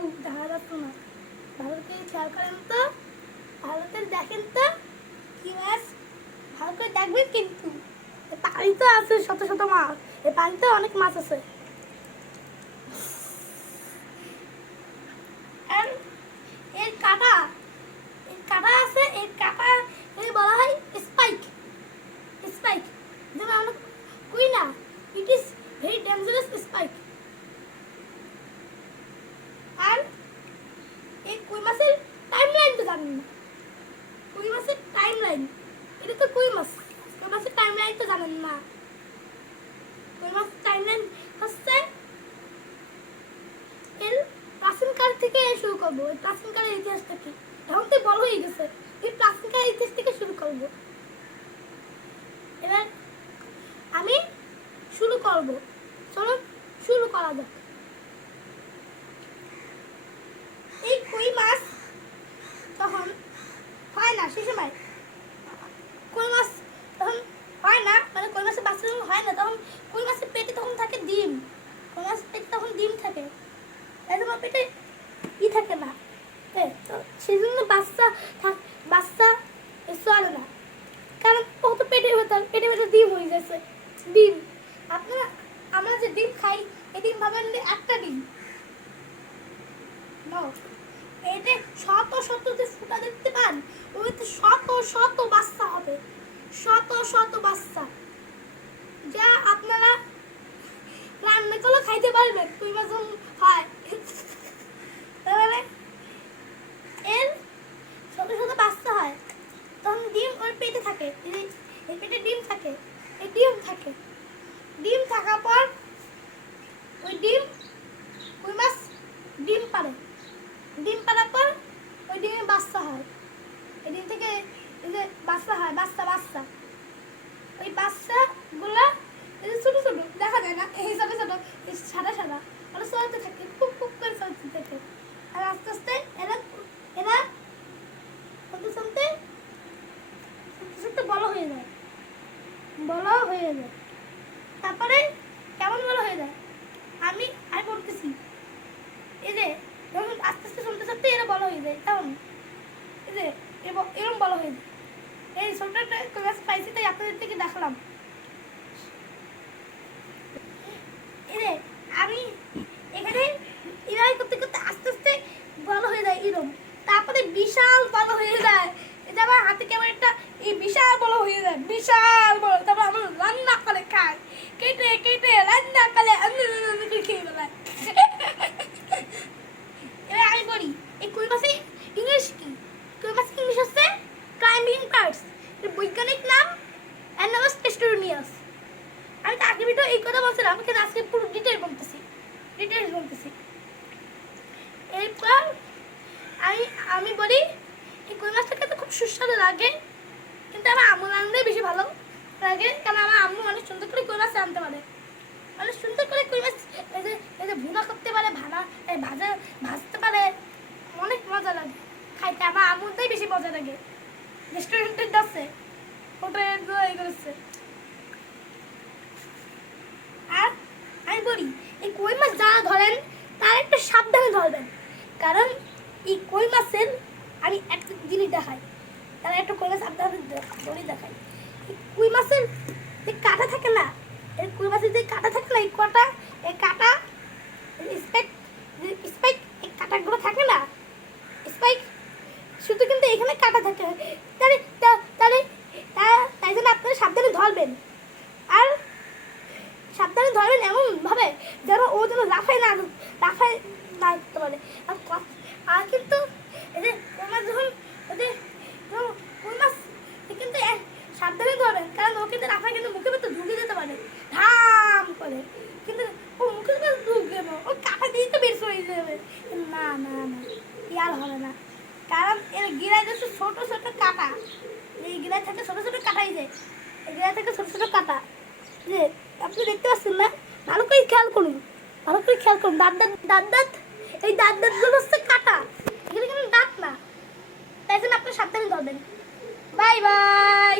কোথাও দেখা যাচ্ছে না। ভালো করে খেয়াল করেন তো? ভালো করে দেখেন তো? কি মাছ? ভালো করে দেখবেন কিন্তু। পানিতে আছে শত শত মাছ। এই পানিতে অনেক মাছ আছে। এর কাটা। এর কাটা আছে, এর কাটা টাইমলাইন এটা তো কই মাছ? কই মাছের টাইমলাইন তো জানেন না। কই মাছের টাইমলাইন হচ্ছে এর প্রাচীনকাল থেকে শুরু করব প্রাচীনকালের ইতিহাস থেকে। এখন তো বড় হয়ে গেছে, এই প্রাচীনকালের ইতিহাস থেকে শুরু করব। এবার আমি শুরু করব। চলো শুরু করা যাক। এই কই মাছ তখন হয় না, সে সময় কই মাছ তখন হয় না মানে কই মাছের বাচ্চা যখন হয় না তখন কই মাছের পেটে তখন থাকে ডিম কই মাছের পেটে তখন ডিম থাকে তোমার পেটে ই থাকে না। সেই জন্য বাচ্চা থাক, বাচ্চা চলে না। কারণ ও পেটে ভেতর পেটে ভেতর ডিম হয়ে গেছে। ডিম। আপনারা আমরা যে ডিম খাই এই ডিম ভাবেন একটা ডিম। এতে শত শত যে ফুটা দেখতে পান ওইতে শত শত বাচ্চা হবে। শত শত বাচ্চা। যা আপনারা রান্না করলে খাইতে পারবেন। মাছ হয় তাহলে এর শত শত বাচ্চা হয় তখন ডিম ওর পেটে থাকে। এই পেটে ডিম থাকে, এই ডিম থাকে। ডিম থাকার পর ওই ডিম, ওই মাছ ডিম পারে ডিম পাড়ার পর ওই ডিমে বাচ্চা হয়। এই ডিম থেকে যে বাচ্চা হয়, বাচ্চা বাচ্চা। ওই বাচ্চাগুলো ছোটো ছোটো, দেখা যায় না, এই ছোটো, এই সাদা সাদা ওরা চলতে থাকে খুব খুব করে চলতে থাকে আর আস্তে আস্তে এরা এরা চলতে চলতে চলতে চলতে বড় হয়ে যায় বড় হয়ে যায়। তারপরে কেমন বড় হয়ে যায়? আমি আর বলতেছি। এই যে যখন আস্তে আস্তে চলতে চলতে এরা বড় হয়ে যায় তেমন এই যে এরকম বড় হয়ে যায়। এই একটা ক্লাস পাইছি, তাই আপনাদের থেকে দেখালাম। যে, আমি এখানে এরাই করতে করতে আস্তে আস্তে বড় হয়ে যায় এরকম তারপরে বিশাল বড় হয়ে যায়। এটা আমার হাতে একটা এই বিশাল বড় হয়ে যায়, বিশাল বড়। তারপর আমরা রান্না করে খাই। কেটে কেটে, রান্না করে খেয়ে বেলায় এবার আমি বলি, এই কই মাসে ইংলিশ কি? কই মাসে ইংলিশ হচ্ছে ক্লাইম্বিং পার্টস এর বৈজ্ঞানিক নাম অ্যানামাস টেস্টোনিয়াস আমি তো আগে ভিডিও এই কথা বলছিলাম, কিন্তু আজকে পুরো ডিটেল বলতেছি। ডিটেলস বলতেছি। এরপর আমি আমি বলি, এই খেতে খুব সুস্বাদু লাগে। কিন্তু আমার আম্মু রান্নাই বেশি ভালো লাগে। কারণ আমার আম্মু অনেক সুন্দর করে কই মাছ রাঁধতে পারে। অনেক সুন্দর করে কই মাছ, এই যে এই যে ভুনা করতে পারে, ভানা ভাজা, ভাজতে পারে। অনেক মজা লাগে। খাইতে আমার আম্মুরটাই বেশি মজা লাগে। রেস্টুরেন্টের যাচ্ছে। হোটেল এই করেছে। আর আমি বলি, এই কই মাছ যারা ধরেন, তারা একটু সাবধানে ধরবেন। কারণ এই কই মাছের আমি একটা জিনিস দেখাই। তারা একটু কই মাছ সাবধানে ধরে দেখাই কই মাছের যে কাটা থাকে না, এই কই মাছের যে কাটা থাকে না, এই কটা, এই কাটা স্পাইক স্পাইক এই কাটাগুলো থাকে না স্পাইক শুধু কিন্তু এখানে কাটা থাকে। তাহলে তাহলে তাই জন্য আপনারা সাবধানে ধরবেন। আর সাবধানে ধরবেন এমন ভাবে যেন ও যেন লাফায় না লাফায় না করতে পারে। আর কিন্তু এই যে কোন মাছ যখন ওদের যখন কোন মাছ এ কিন্তু এ- সাবধানে ধরবেন কারণ ও কিন্তু লাফায় কিন্তু মুখে ভেতর ঢুকে যেতে পারে ধাম করে কিন্তু ও মুখে ভেতর ঢুকবে না ও কাটা দিয়ে তো বের হয়ে যাবে না না না ই আর হবে না কারণ এর গিরায় যাচ্ছে ছোট ছোট কাটা এই গিরায় থেকে ছোটো ছোটো কাটাই যায় গিরায় থেকে ছোটো ছোটো কাটা। যে, আপনি দেখতে পাচ্ছেন না? ভালো করে খেয়াল করুন, ভালো করে খেয়াল করুন। দাঁত দাঁত দাঁত দাঁত, এই দাঁত দাঁতগুলো হচ্ছে কাটা। এগুলো কিন্তু দাঁত না। তাই জন্য আপনি সাবধানে ধরবেন। Bye bye.